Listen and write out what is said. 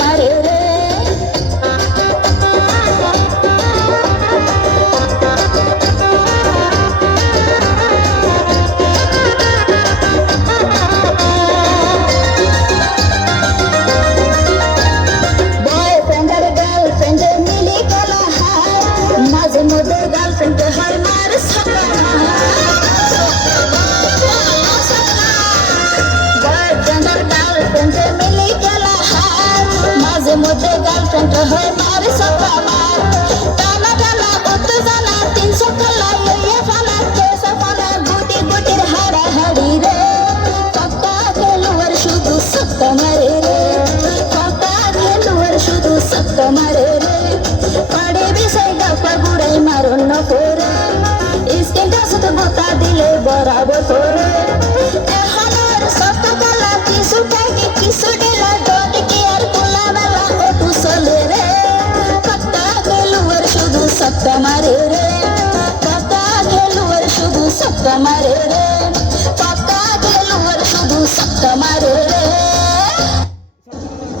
মারে রে বয়ফ্রেন্ডের গার্লফ্রেন্ডে মিলি গলা হায় মাঝে মধ্যে গার্লফ্রেন্ডে হয় মার সকা বয়ফ্রেন্ডের গার্লফ্রেন্ডে মিলি গলা হায় মাঝে মধ্যে গার্লফ্রেন্ড হয় মার সকা মার টানা টানা উত্তেজনা 300 খেলা লইয়া ফানা কেসা ফানা গুটি গুটির হাড়াহাড়ি রে পাকা খেলোয়াড় শুধু সক্কা মারে রে পাকা খেলোয়াড় শুধু সক্কা মারে রে পাড়ে বিষয় গাফা গুড়াই মারণ করে স্কিনটা শুধু গোতা দিলে বরাবর করে